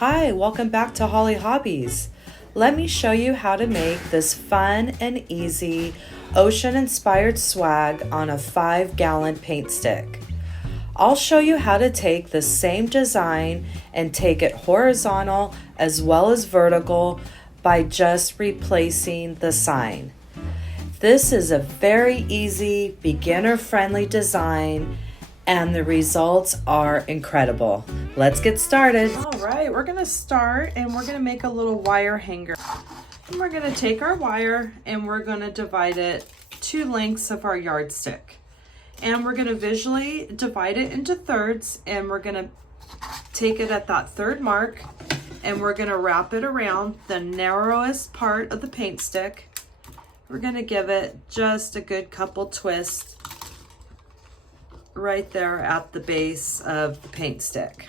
Hi, welcome back to Holly Hobbies. Let me show you how to make this fun and easy ocean-inspired swag on a 5-gallon paint stick. I'll show you how to take the same design and take it horizontal as well as vertical by just replacing the sign. This is a very easy, beginner-friendly design and the results are incredible. Let's get started. All right, we're gonna start and we're gonna make a little wire hanger. And we're gonna take our wire and we're gonna divide it 2 lengths of our yardstick. And we're gonna visually divide it into thirds and we're gonna take it at that third mark and we're gonna wrap it around the narrowest part of the paint stick. We're gonna give it just a good couple twists right there at the base of the paint stick.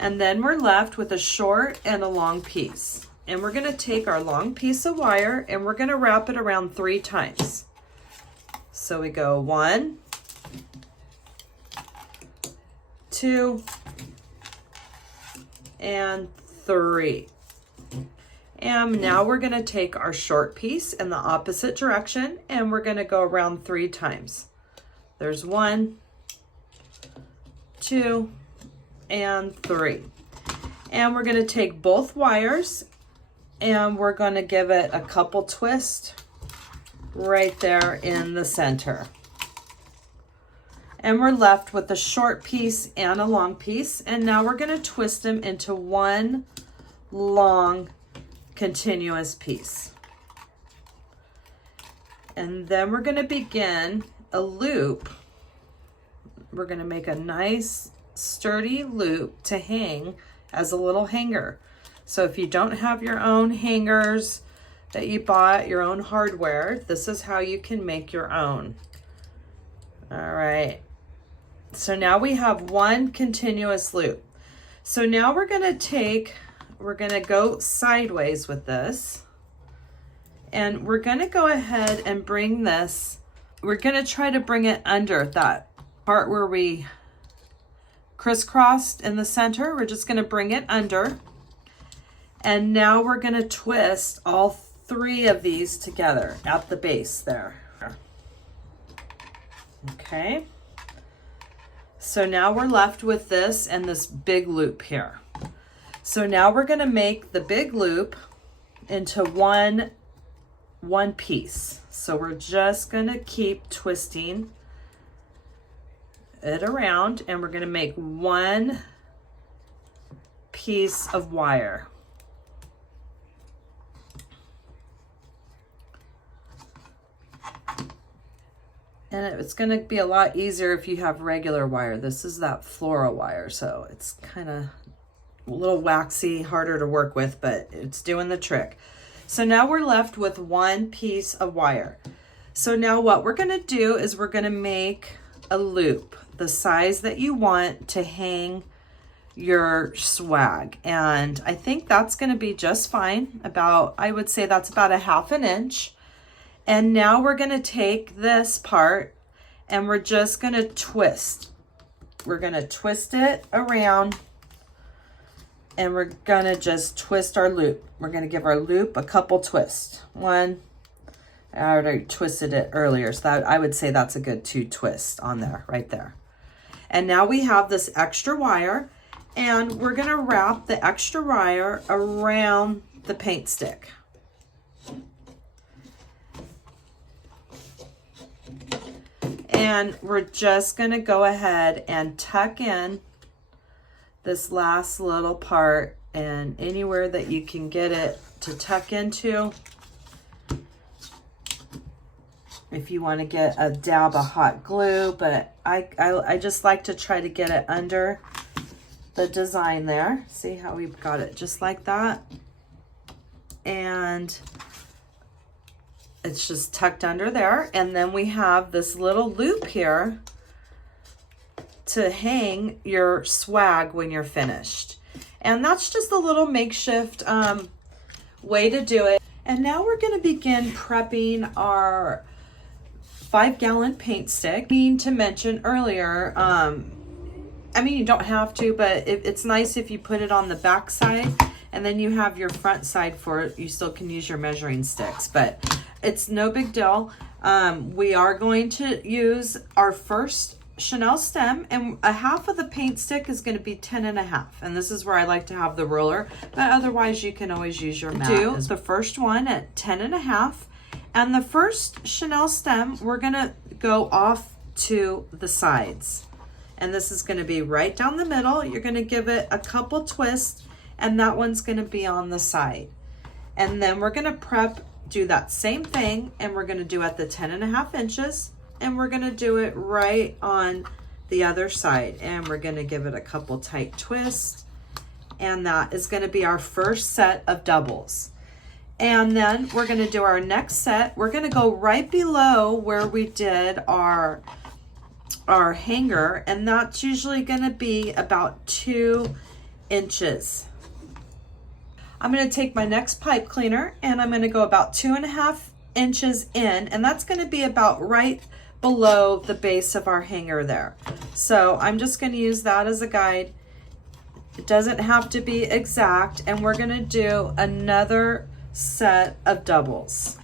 And then we're left with a short and a long piece. And we're gonna take our long piece of wire and we're gonna wrap it around 3 times. So we go 1, 2, and 3. And now we're gonna take our short piece in the opposite direction and we're gonna go around 3 times. There's 1, 2, and 3. And we're going to take both wires and we're going to give it a couple twists right there in the center. And we're left with a short piece and a long piece. And now we're going to twist them into one long continuous piece. And then we're going to begin a loop. We're going to make a nice sturdy loop to hang as a little hanger. So if you don't have your own hangers that you bought, your own hardware, this is how you can make your own. All right. So now we have one continuous loop. So now we're going to go sideways with this. And we're going to go ahead and bring this. We're going to try to bring it under that part where we crisscrossed in the center. We're just going to bring it under. And now we're going to twist all 3 of these together at the base there. Okay. So now we're left with this and this big loop here. So now we're going to make the big loop into one piece. So we're just going to keep twisting it around and we're going to make one piece of wire. And it's going to be a lot easier if you have regular wire. This is that floral wire, so it's kind of a little waxy, harder to work with, but it's doing the trick. So now we're left with one piece of wire. So now what we're gonna do is we're gonna make a loop, the size that you want to hang your swag. And I think that's gonna be just fine. I would say that's about a 1/2 inch. And now we're gonna take this part and we're just gonna twist. We're gonna twist it around and we're gonna just twist our loop. We're gonna give our loop a couple twists. 1, I already twisted it earlier, so that I would say that's a good 2 twists on there, right there. And now we have this extra wire and we're gonna wrap the extra wire around the paint stick. And we're just gonna go ahead and tuck in this last little part, and anywhere that you can get it to tuck into. If you want to get a dab of hot glue, but I just like to try to get it under the design there. See how we've got it just like that? And it's just tucked under there. And then we have this little loop here to hang your swag when you're finished. And that's just a little makeshift way to do it. And now we're going to begin prepping our 5-gallon paint stick. I mean to mention earlier, I mean, you don't have to, but it's nice if you put it on the back side, and then you have your front side for it. You still can use your measuring sticks, but it's no big deal. We are going to use our first chenille stem, and a half of the paint stick is going to be 10.5. And this is where I like to have the ruler, but otherwise you can always use your mat. Do the first one at 10.5. And the first chenille stem, we're going to go off to the sides. And this is going to be right down the middle. You're going to give it a couple twists, and that one's going to be on the side. And then we're going to do that same thing, and we're going to do at the 10.5 inches, and we're going to do it right on the other side. And we're going to give it a couple tight twists, and that is going to be our first set of doubles. And then we're going to do our next set. We're going to go right below where we did our hanger, and that's usually going to be about 2 inches. I'm going to take my next pipe cleaner, and I'm going to go about 2.5 inches in, and that's going to be about right below the base of our hanger there. So I'm just going to use that as a guide. It doesn't have to be exact, and we're going to do another set of doubles.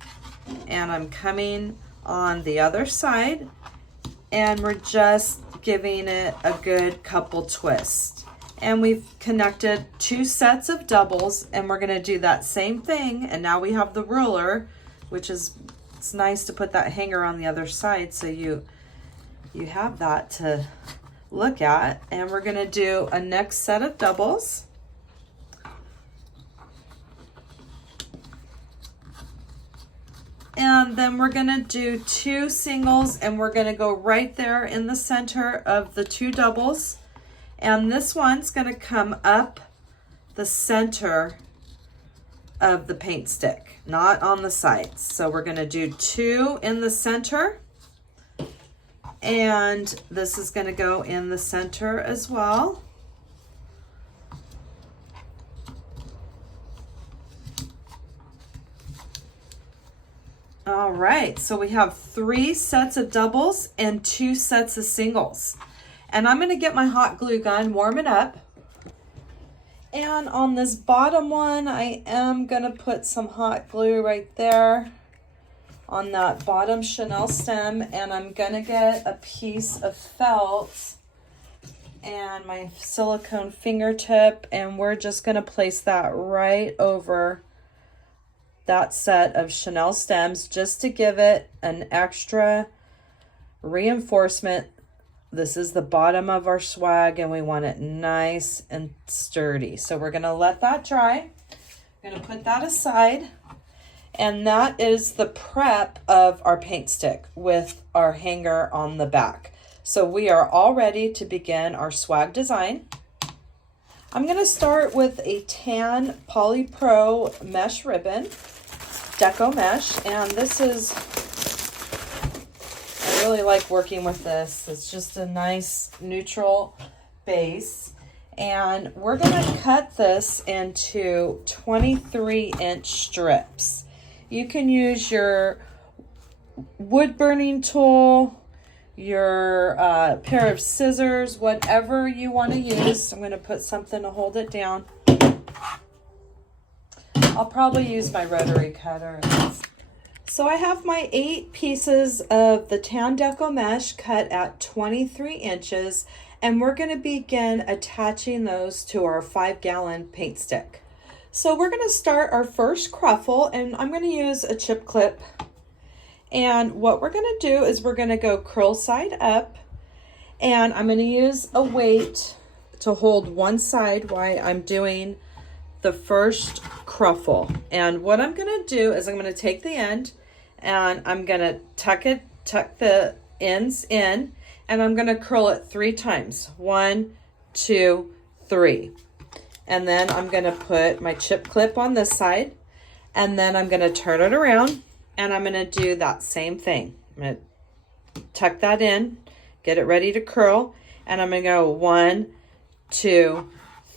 And I'm coming on the other side, and we're just giving it a good couple twists. And we've connected 2 sets of doubles, and we're going to do that same thing. And now we have the ruler, which is, it's nice to put that hanger on the other side so you have that to look at. And we're going to do a next set of doubles. And then we're going to do 2 singles, and we're going to go right there in the center of the 2 doubles. And this one's going to come up the center of the paint stick, not on the sides. So we're going to do 2 in the center, and this is going to go in the center as well. All right, so we have 3 sets of doubles and 2 sets of singles. And I'm going to get my hot glue gun, warm it up. And on this bottom one, I am going to put some hot glue right there on that bottom chenille stem. And I'm going to get a piece of felt and my silicone fingertip, and we're just going to place that right over that set of chenille stems just to give it an extra reinforcement. This is the bottom of our swag, and we want it nice and sturdy. So we're going to let that dry. I'm going to put that aside. And that is the prep of our paint stick with our hanger on the back. So we are all ready to begin our swag design. I'm going to start with a tan Poly Pro mesh ribbon, Deco Mesh, and this is, I really like working with this. It's just a nice neutral base, and we're going to cut this into 23-inch strips. You can use your wood burning tool, your pair of scissors, whatever you want to use. I'm going to put something to hold it down. I'll probably use my rotary cutter. So I have my 8 pieces of the tan Deco Mesh cut at 23 inches, and we're going to begin attaching those to our 5-gallon paint stick. So we're going to start our first Cruffle, and I'm going to use a chip clip. And what we're going to do is we're going to go curl side up, and I'm going to use a weight to hold one side while I'm doing the first Cruffle. And what I'm going to do is I'm going to take the end, and I'm going to tuck the ends in, and I'm going to curl it 3 times. 1, 2, 3. And then I'm going to put my chip clip on this side, and then I'm going to turn it around, and I'm going to do that same thing. I'm going to tuck that in, get it ready to curl, and I'm going to go 1, 2,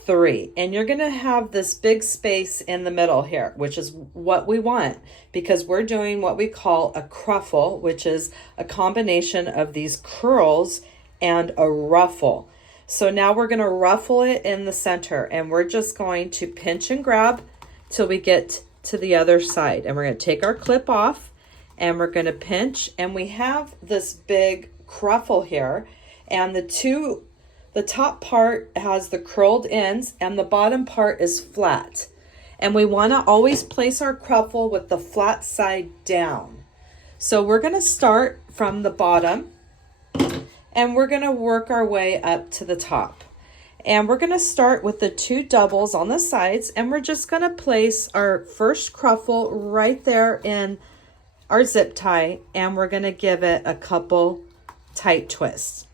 3. And you're going to have this big space in the middle here, which is what we want, because we're doing what we call a Cruffle, which is a combination of these curls and a ruffle. So now we're going to ruffle it in the center, and we're just going to pinch and grab till we get to the other side. And we're going to take our clip off and we're going to pinch, and we have this big cruffle here, and the top part has the curled ends and the bottom part is flat. And we want to always place our cruffle with the flat side down. So we're going to start from the bottom and we're going to work our way up to the top. And we're going to start with the 2 doubles on the sides, and we're just going to place our first cruffle right there in our zip tie, and we're going to give it a couple tight twists.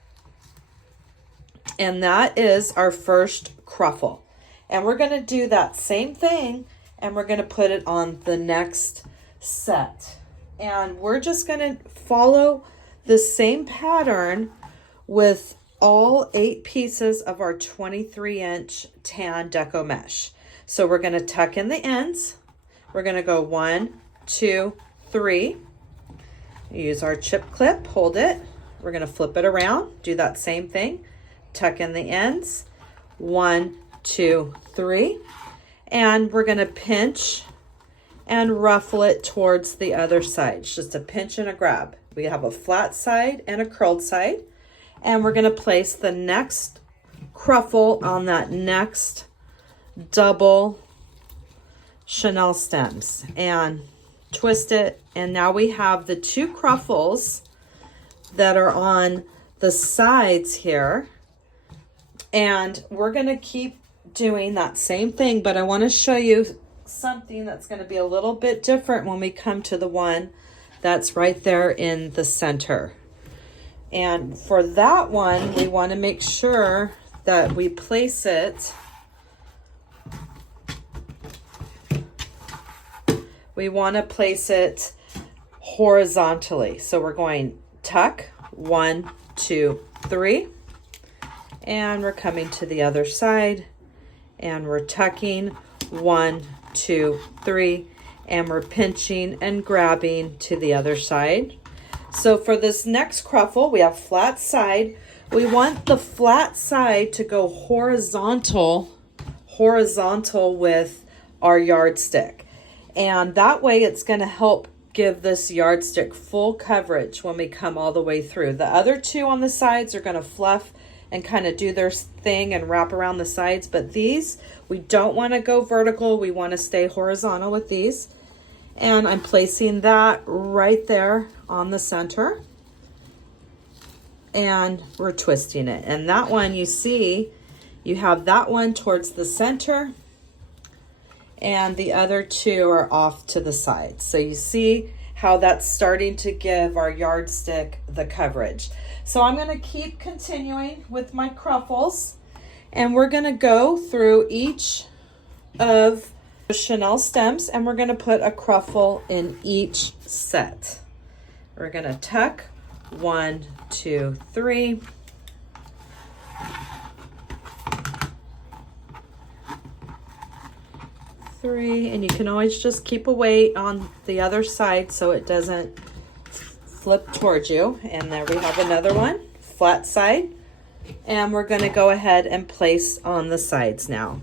And that is our first cruffle. And we're going to do that same thing, and we're going to put it on the next set. And we're just going to follow the same pattern with all 8 pieces of our 23-inch tan Deco Mesh. So we're going to tuck in the ends. We're going to go 1, 2, 3. Use our chip clip, hold it. We're going to flip it around, do that same thing. Tuck in the ends, 1, 2, 3. And we're going to pinch and ruffle it towards the other side. It's just a pinch and a grab. We have a flat side and a curled side. And we're going to place the next cruffle on that next double chenille stems and twist it. And now we have the 2 cruffles that are on the sides here. And we're going to keep doing that same thing, but I want to show you something that's going to be a little bit different when we come to the one that's right there in the center. And for that one, we want to make sure that we place it. We want to place it horizontally. So we're going tuck, 1, 2, 3. And we're coming to the other side. And we're tucking, 1, 2, 3. And we're pinching and grabbing to the other side. So for this next cruffle, we have flat side. We want the flat side to go horizontal with our yardstick. And that way it's going to help give this yardstick full coverage when we come all the way through. The other 2 on the sides are going to fluff and kind of do their thing and wrap around the sides. But these, we don't want to go vertical. We want to stay horizontal with these. And I'm placing that right there on the center. And we're twisting it. And that one, you see, you have that one towards the center. And the other 2 are off to the side. So you see how that's starting to give our yardstick the coverage. So I'm going to keep continuing with my cruffles. And we're going to go through each of chenille stems, and we're going to put a cruffle in each set. We're going to tuck, 1, 2, 3. And you can always just keep a weight on the other side so it doesn't flip towards you. And there we have another one, flat side. And we're going to go ahead and place on the sides now.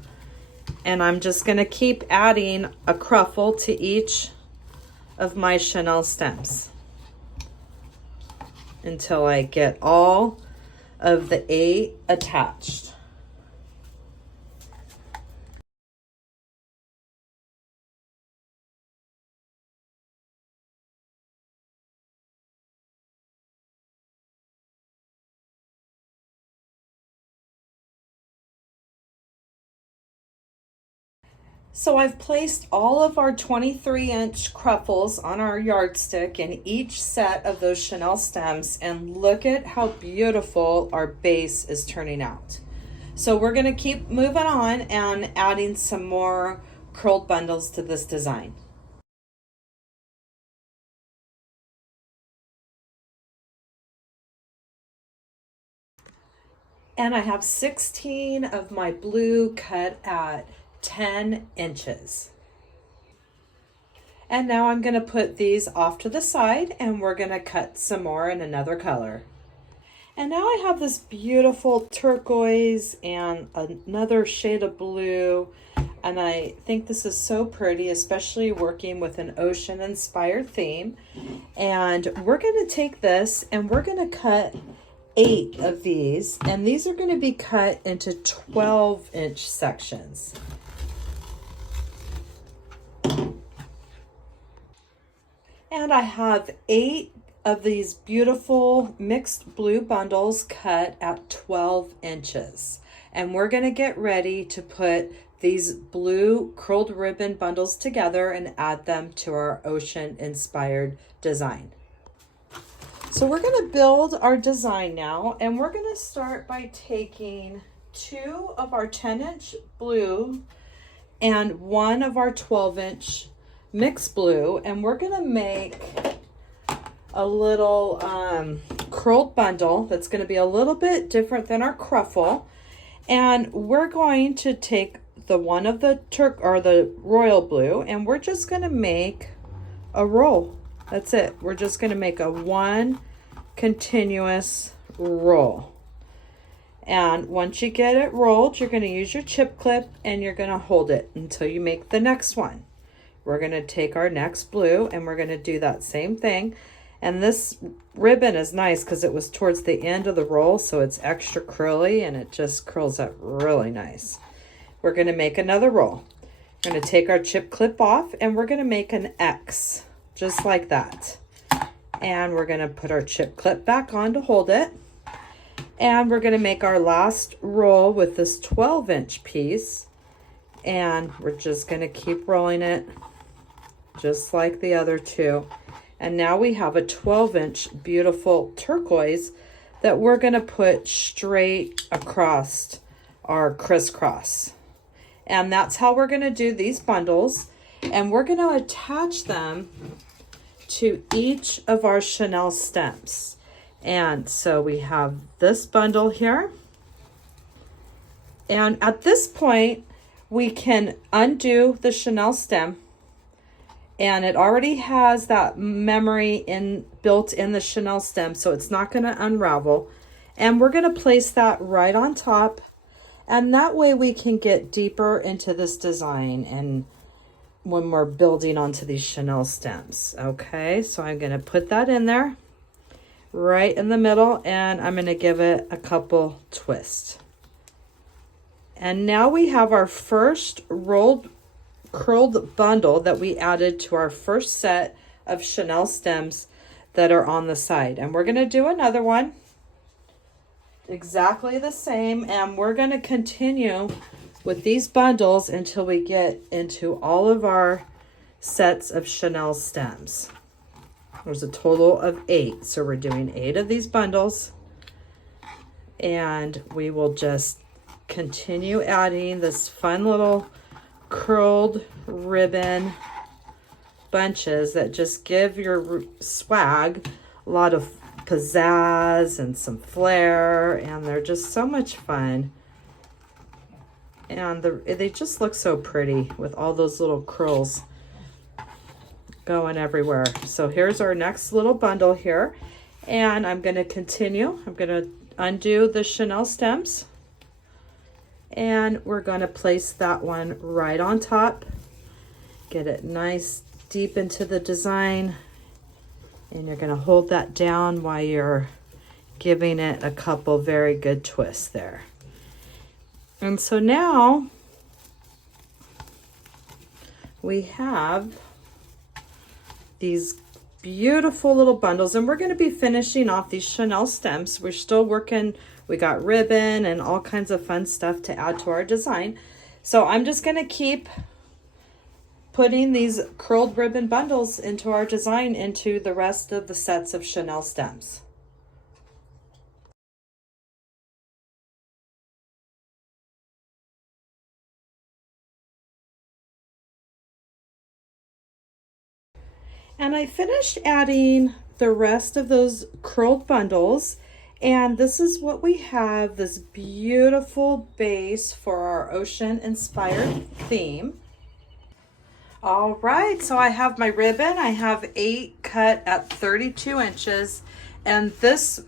And I'm just going to keep adding a cruffle to each of my chenille stems until I get all of the 8 attached. So I've placed all of our 23-inch cruffles on our yardstick in each set of those chenille stems, and look at how beautiful our base is turning out. So we're going to keep moving on and adding some more curled bundles to this design. And I have 16 of my blue cut at 10 inches. And now I'm going to put these off to the side, and we're going to cut some more in another color. And now I have this beautiful turquoise and another shade of blue. And I think this is so pretty, especially working with an ocean inspired theme. And we're going to take this and we're going to cut 8 of these. And these are going to be cut into 12-inch sections. And I have 8 of these beautiful mixed blue bundles cut at 12 inches. And we're going to get ready to put these blue curled ribbon bundles together and add them to our ocean inspired design. So we're going to build our design now, and we're going to start by taking 2 of our 10-inch blue and 1 of our 12-inch mixed blue, and we're going to make a little curled bundle that's going to be a little bit different than our Cruffle. And we're going to take the one of the the royal blue, and we're just going to make a roll. That's it. We're just going to make a 1 continuous roll. And once you get it rolled, you're going to use your chip clip and you're going to hold it until you make the next one. We're going to take our next blue and we're going to do that same thing. And this ribbon is nice because it was towards the end of the roll, so it's extra curly and it just curls up really nice. We're going to make another roll. We're going to take our chip clip off and we're going to make an X, just like that. And we're going to put our chip clip back on to hold it. And we're going to make our last roll with this 12-inch piece. And we're just going to keep rolling it just like the other 2. And now we have a 12-inch beautiful turquoise that we're going to put straight across our crisscross. And that's how we're going to do these bundles. And we're going to attach them to each of our chenille stems. And so we have this bundle here. And at this point, we can undo the chenille stem. And it already has that memory built in the chenille stem, so it's not going to unravel. And we're going to place that right on top. And that way we can get deeper into this design and when we're building onto these chenille stems. Okay, so I'm going to put that in there right in the middle, and I'm going to give it a couple twists. And now we have our first curled bundle that we added to our first set of chenille stems that are on the side. And we're going to do another one exactly the same, and we're going to continue with these bundles until we get into all of our sets of chenille stems. There's a total of 8, so we're doing 8 of these bundles, and we will just continue adding this fun little curled ribbon bunches that just give your swag a lot of pizzazz and some flair, and they're just so much fun. And they just look so pretty with all those little curls going everywhere. So here's our next little bundle here, and I'm going to continue. I'm going to undo the chenille stems, and we're going to place that one right on top. Get it nice deep into the design, and you're going to hold that down while you're giving it a couple very good twists there. And so now we have these beautiful little bundles, and we're going to be finishing off these chenille stems. We're still working. We got ribbon and all kinds of fun stuff to add to our design. So I'm just going to keep putting these curled ribbon bundles into our design into the rest of the sets of chenille stems. And I finished adding the rest of those curled bundles, and this is what we have, this beautiful base for our ocean inspired theme. All right, so I have my ribbon. I have 8 cut at 32 inches, and this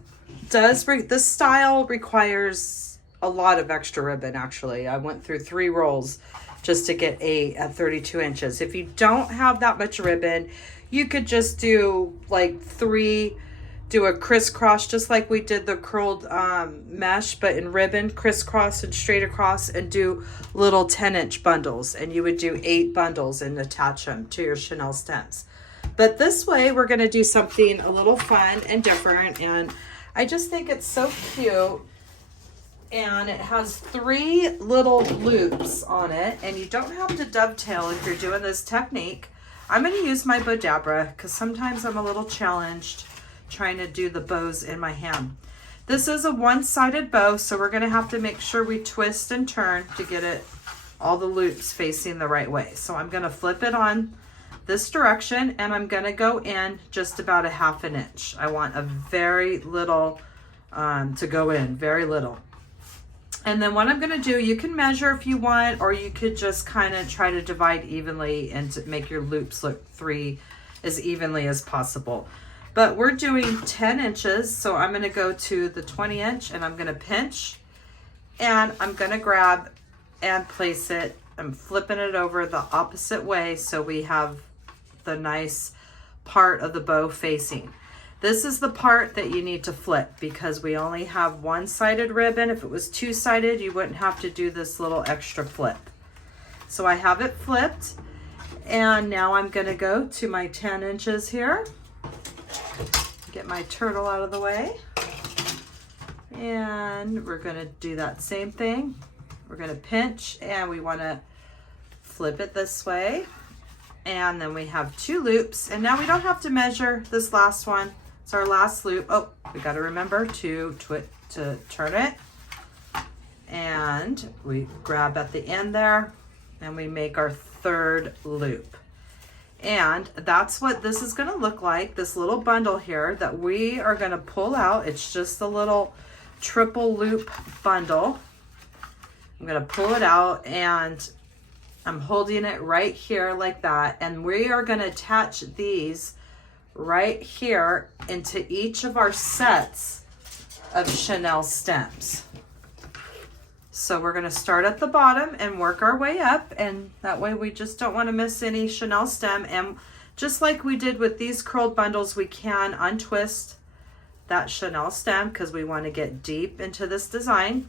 this style requires a lot of extra ribbon, actually. I went through 3 rolls just to get 8 at 32 inches. If you don't have that much ribbon, you could just do like 3, do a crisscross, just like we did the curled mesh, but in ribbon, crisscross and straight across, and do little 10-inch bundles. And you would do 8 bundles and attach them to your chenille stems. But this way, we're gonna do something a little fun and different. And I just think it's so cute. And it has 3 little loops on it, and you don't have to dovetail if you're doing this technique. I'm going to use my Bodabra because sometimes I'm a little challenged trying to do the bows in my hand. This is a one-sided bow, so we're going to have to make sure we twist and turn to get it all the loops facing the right way. So I'm going to flip it on this direction, and I'm going to go in just about a 1/2 inch. I want a very little to go in, very little. And then what I'm going to do, you can measure if you want, or you could just kind of try to divide evenly and to make your loops look 3 as evenly as possible. But we're doing 10 inches, so I'm going to go to the 20 inch and I'm going to pinch, and I'm going to grab and place it. I'm flipping it over the opposite way so we have the nice part of the bow facing. This is the part that you need to flip because we only have one-sided ribbon. If it was two-sided, you wouldn't have to do this little extra flip. So I have it flipped, and now I'm gonna go to my 10 inches here. Get my turtle out of the way. And we're gonna do that same thing. We're gonna pinch, and we wanna flip it this way. And then we have 2 loops, and now we don't have to measure this last one. It's our last loop. Oh, we got to remember to turn it, and we grab at the end there, and we make our 3rd loop. And that's what this is going to look like, this little bundle here that we are going to pull out. It's just a little triple loop bundle. I'm going to pull it out, and I'm holding it right here like that, and we are going to attach these right here into each of our sets of chenille stems. So we're going to start at the bottom and work our way up, and that way we just don't want to miss any chenille stem. And just like we did with these curled bundles, we can untwist that chenille stem because we want to get deep into this design.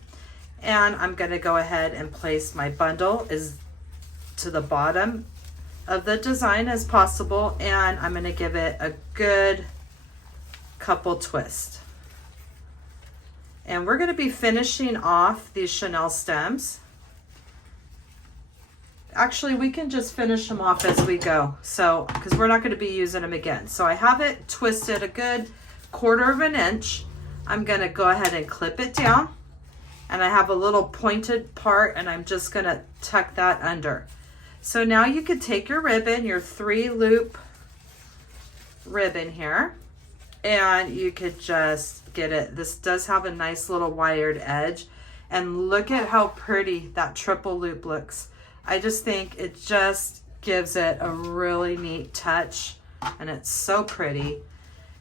And I'm going to go ahead and place my bundle is to the bottom of the design as possible, and I'm going to give it a good couple twists. And we're going to be finishing off these chenille stems. Actually, we can just finish them off as we go, so because we're not going to be using them again. So I have it twisted a good 1/4 inch. I'm going to go ahead and clip it down, and I have a little pointed part, and I'm just going to tuck that under. So now you could take your ribbon, your 3 loop ribbon here, and you could just get it. This does have a nice little wired edge, and look at how pretty that triple loop looks. I just think it just gives it a really neat touch, and it's so pretty.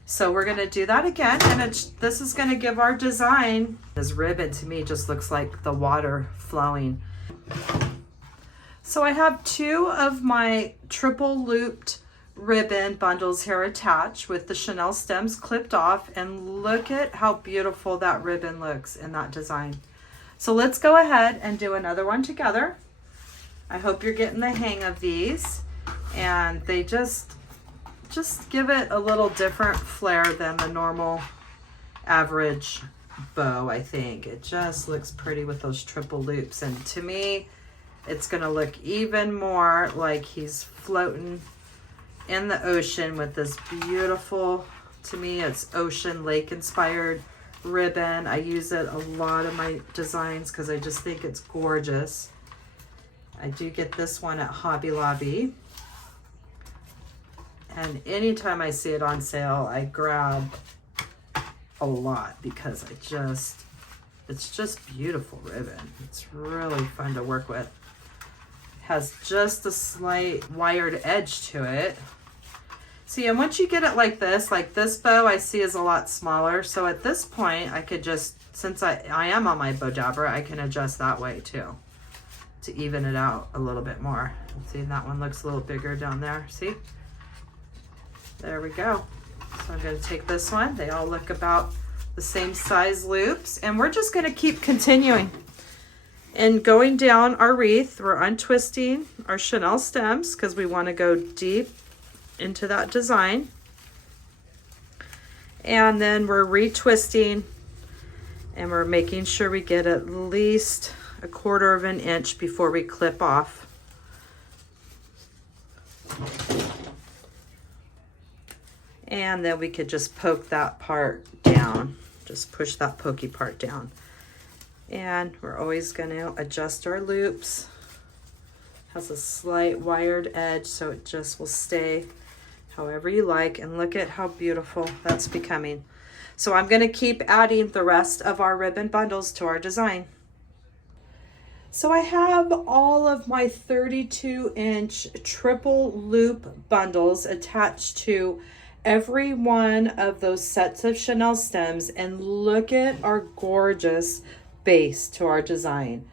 So we're gonna do that again, and this is gonna give our design. This ribbon to me just looks like the water flowing. So I have 2 of my triple looped ribbon bundles here attached with the chenille stems clipped off, and look at how beautiful that ribbon looks in that design. So let's go ahead and do another one together. I hope you're getting the hang of these, and they just give it a little different flair than the normal average bow. I think it just looks pretty with those triple loops, and to me it's gonna look even more like he's floating in the ocean with this beautiful, to me it's ocean lake inspired ribbon. I use it a lot of my designs because I just think it's gorgeous. I do get this one at Hobby Lobby, and anytime I see it on sale I grab a lot because it's just beautiful ribbon. It's really fun to work with. Has just a slight wired edge to it. See, and once you get it like this bow I see is a lot smaller. So at this point, I could just, since I am on my bow dabber, I can adjust that way too, to even it out a little bit more. See, that one looks a little bigger down there. See? There we go. So I'm going to take this one. They all look about the same size loops. And we're just going to keep continuing. And going down our wreath, we're untwisting our chenille stems because we want to go deep into that design. And then we're retwisting and we're making sure we get at least 1/4 of an inch before we clip off. And then we could just poke that part down, just push that pokey part down. And we're always going to adjust our loops. Has a slight wired edge, so it just will stay however you like. And look at how beautiful that's becoming. So I'm going to keep adding the rest of our ribbon bundles to our design. So I have all of my 32-inch triple loop bundles attached to every one of those sets of chenille stems, and look at our gorgeous base to our design.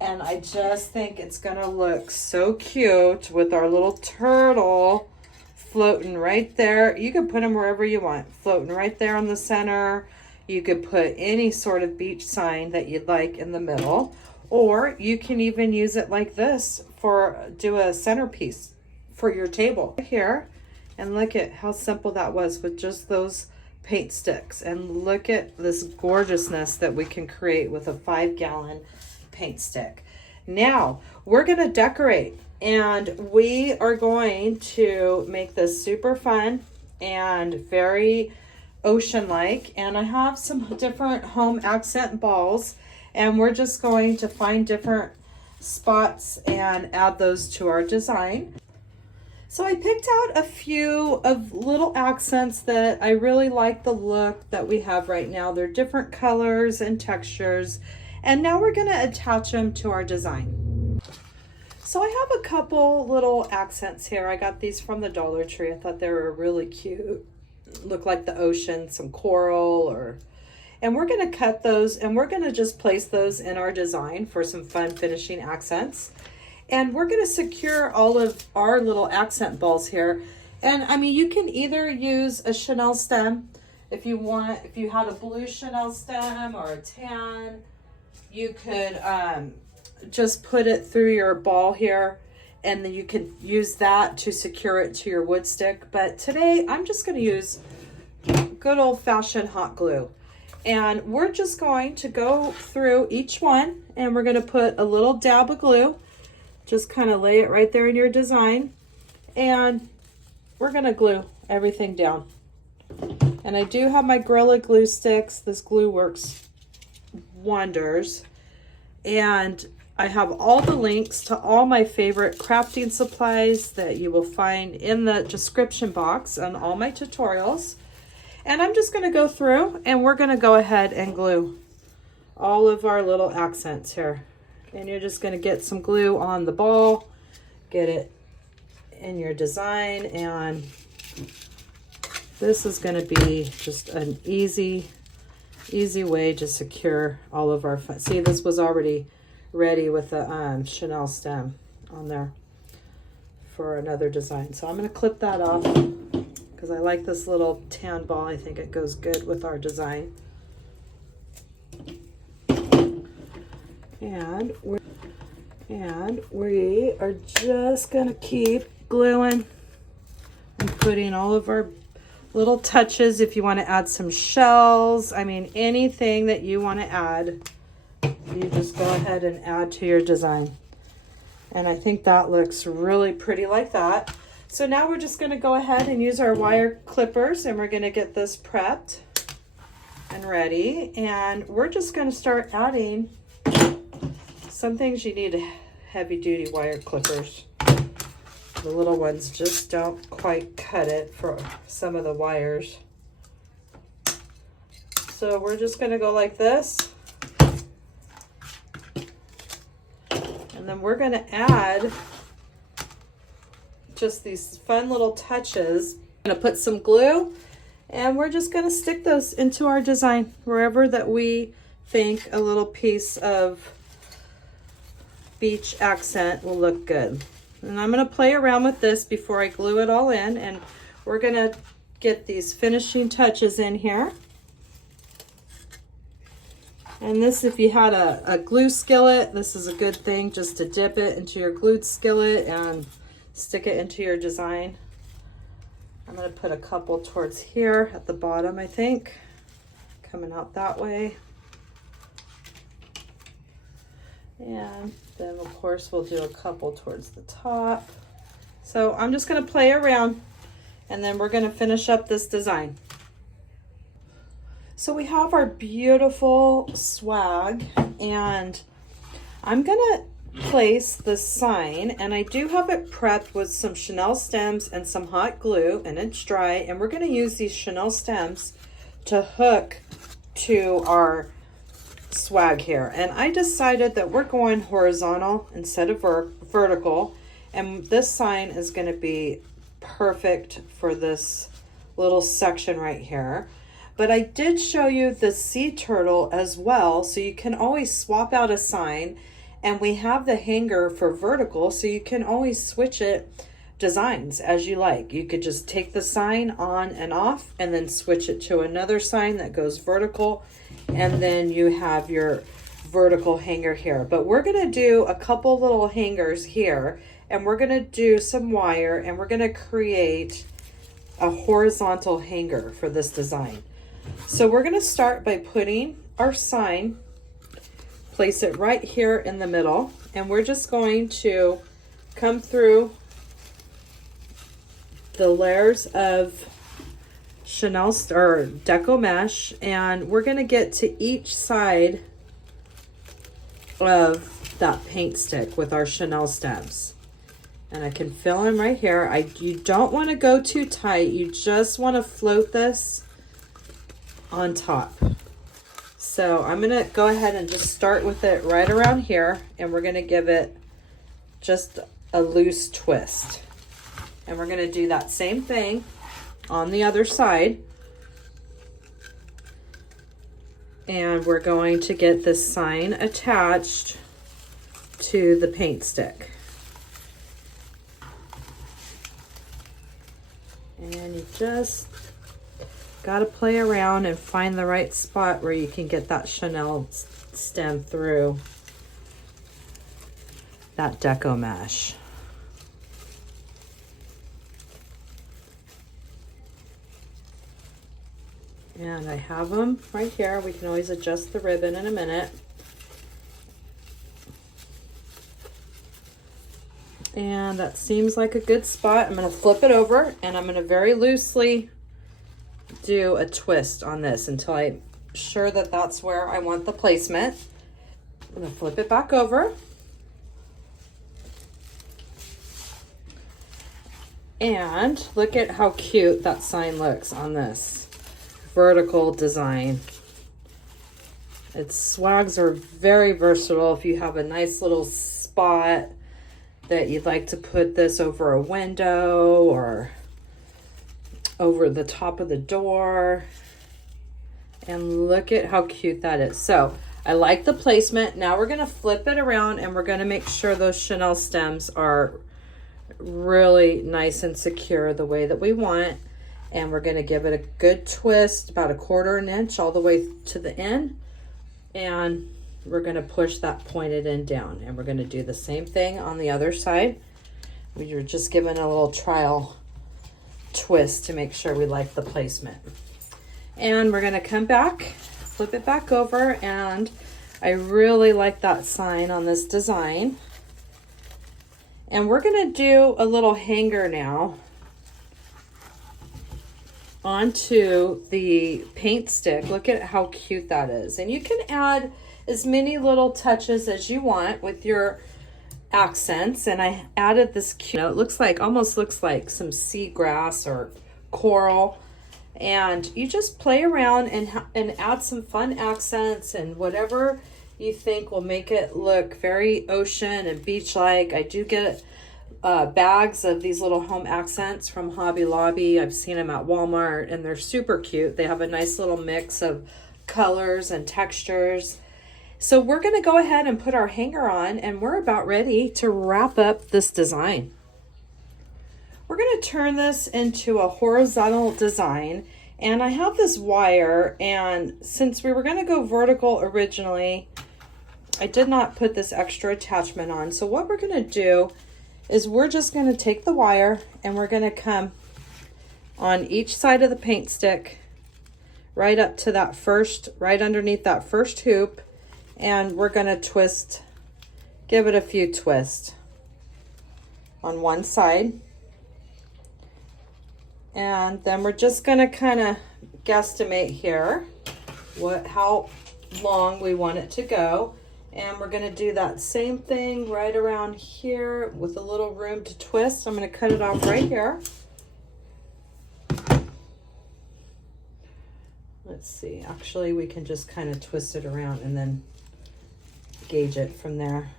And I just think it's gonna look so cute with our little turtle floating right there. You can put them wherever you want, floating right there in the center. You could put any sort of beach sign that you'd like in the middle, or you can even use it like this do a centerpiece for your table here. And look at how simple that was with just those paint sticks. And look at this gorgeousness that we can create with a 5-gallon paint stick. Now we're going to decorate, and we are going to make this super fun and very ocean-like. And I have some different home accent balls, and we're just going to find different spots and add those to our design. So I picked out a few of little accents that I really like the look that we have right now. They're different colors and textures. And now we're going to attach them to our design. So I have a couple little accents here. I got these from the Dollar Tree. I thought they were really cute. Look like the ocean, some coral and we're going to cut those, and we're going to just place those in our design for some fun finishing accents. And we're going to secure all of our little accent balls here. And I mean, you can either use a chenille stem if you want. If you had a blue chenille stem or a tan, you could just put it through your ball here, and then you can use that to secure it to your wood stick. But today I'm just going to use good old-fashioned hot glue. And we're just going to go through each one, and we're going to put a little dab of glue. Just kind of lay it right there in your design, and we're going to glue everything down. And I do have my Gorilla Glue sticks. This glue works wonders. And I have all the links to all my favorite crafting supplies that you will find in the description box on all my tutorials. And I'm just going to go through, and we're going to go ahead and glue all of our little accents here. And you're just going to get some glue on the ball, get it in your design, and this is going to be just an easy way to secure all of our fun. See, this was already ready with the chenille stem on there for another design. So I'm going to clip that off because I like this little tan ball. I think it goes good with our design. And we are just going to keep gluing and putting all of our little touches. If you want to add some shells, I mean, anything that you want to add, you just go ahead and add to your design. And I think that looks really pretty like that. So now we're just going to go ahead and use our wire clippers, and we're going to get this prepped and ready. And we're just going to start adding some things. You need heavy duty wire clippers. The little ones just don't quite cut it for some of the wires. So we're just going to go like this. And then we're going to add just these fun little touches I'm gonna put some glue and we're just gonna stick those into our design wherever that we think a little piece of beach accent will look good. And I'm gonna play around with this before I glue it all in, and we're gonna get these finishing touches in here. And this, if you had a glue skillet, this is a good thing just to dip it into your glued skillet and stick it into your design. I'm going to put a couple towards here at the bottom, I think, coming out that way. And then of course we'll do a couple towards the top. So I'm just going to play around and then we're going to finish up this design. So we have our beautiful swag, and I'm going to place the sign, and I do have it prepped with some chenille stems and some hot glue, and it's dry, and we're going to use these chenille stems to hook to our swag here. And I decided that we're going horizontal instead of vertical, and this sign is going to be perfect for this little section right here. But I did show you the sea turtle as well, so you can always swap out a sign. And we have the hanger for vertical, so you can always switch it designs as you like. You could just take the sign on and off and then switch it to another sign that goes vertical, and then you have your vertical hanger here. But we're gonna do a couple little hangers here, and we're gonna do some wire, and we're gonna create a horizontal hanger for this design. So we're gonna start by putting our sign, place it right here in the middle, and we're just going to come through the layers of chenille or Deco Mesh, and we're going to get to each side of that paint stick with our chenille stems. And I can fill in right here. You don't want to go too tight. You just want to float this on top. So I'm going to go ahead and just start with it right around here, and we're going to give it just a loose twist. And we're going to do that same thing on the other side. And we're going to get this sign attached to the paint stick. And you just got to play around and find the right spot where you can get that chenille stem through that Deco Mesh. And I have them right here. We can always adjust the ribbon in a minute. And that seems like a good spot. I'm going to flip it over, and I'm going to very loosely do a twist on this until I'm sure that that's where I want the placement. I'm going to flip it back over. And look at how cute that sign looks on this vertical design. Its swags are very versatile. If you have a nice little spot that you'd like to put this over a window or over the top of the door. And look at how cute that is. So I like the placement. Now we're going to flip it around, and we're going to make sure those chenille stems are really nice and secure the way that we want. And we're going to give it a good twist, about 1/4 inch all the way to the end. And we're going to push that pointed end down. And we're going to do the same thing on the other side. We were just giving a little trial twist to make sure we like the placement. And we're going to come back, flip it back over, and I really like that sign on this design. And we're going to do a little hanger now onto the paint stick. Look at how cute that is. And you can add as many little touches as you want with your accents. And I added this cute, it looks like, almost looks like some seagrass or coral. And you just play around and add some fun accents and whatever you think will make it look very ocean and beach-like. I do get bags of these little home accents from Hobby Lobby. I've seen them at Walmart and they're super cute. They have a nice little mix of colors and textures. So we're going to go ahead and put our hanger on, and we're about ready to wrap up this design. We're going to turn this into a horizontal design, and I have this wire, and since we were going to go vertical originally, I did not put this extra attachment on. So what we're going to do is we're just going to take the wire and we're going to come on each side of the paint stick right up to that first, right underneath that first hoop, and we're going to twist, give it a few twists on one side. And then we're just going to kind of guesstimate here how long we want it to go. And we're going to do that same thing right around here with a little room to twist. I'm going to cut it off right here. Let's see. Actually, we can just kind of twist it around and then gauge it from there.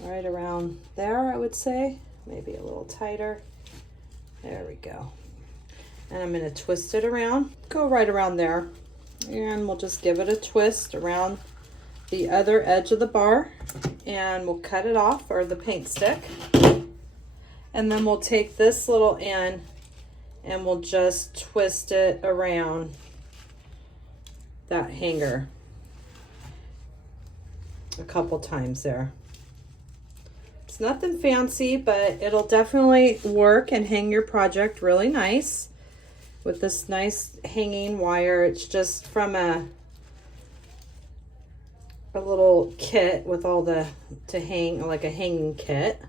Right around there, I would say. Maybe a little tighter. There we go. And I'm going to twist it around. Go right around there. And we'll just give it a twist around the other edge of the bar, and we'll cut it off, or the paint stick. And then we'll take this little end and we'll just twist it around that hanger a couple times there. It's nothing fancy, but it'll definitely work and hang your project really nice with this nice hanging wire. It's just from a little kit with all the to hang, like a hanging kit.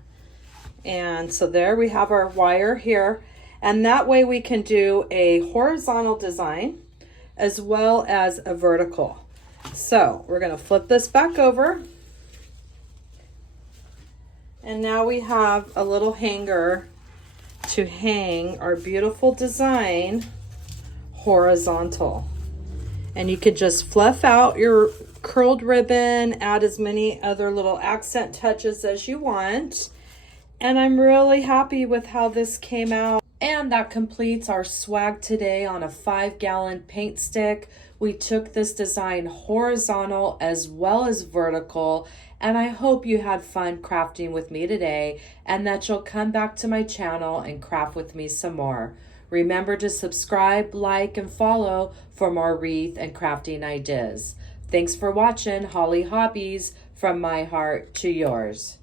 And so there we have our wire here, and that way we can do a horizontal design as well as a vertical. So we're going to flip this back over, and now we have a little hanger to hang our beautiful design horizontal. And you could just fluff out your curled ribbon, add as many other little accent touches as you want. And I'm really happy with how this came out. And that completes our swag today on a 5-gallon paint stick. We took this design horizontal as well as vertical, and I hope you had fun crafting with me today and that you'll come back to my channel and craft with me some more. Remember to subscribe, like, and follow for more wreath and crafting ideas. Thanks for watching Holly Hobbies, from my heart to yours.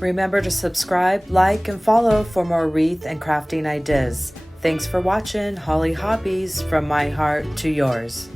Remember to subscribe, like, and follow for more wreath and crafting ideas. Thanks for watching Holly Hobbies, from my heart to yours.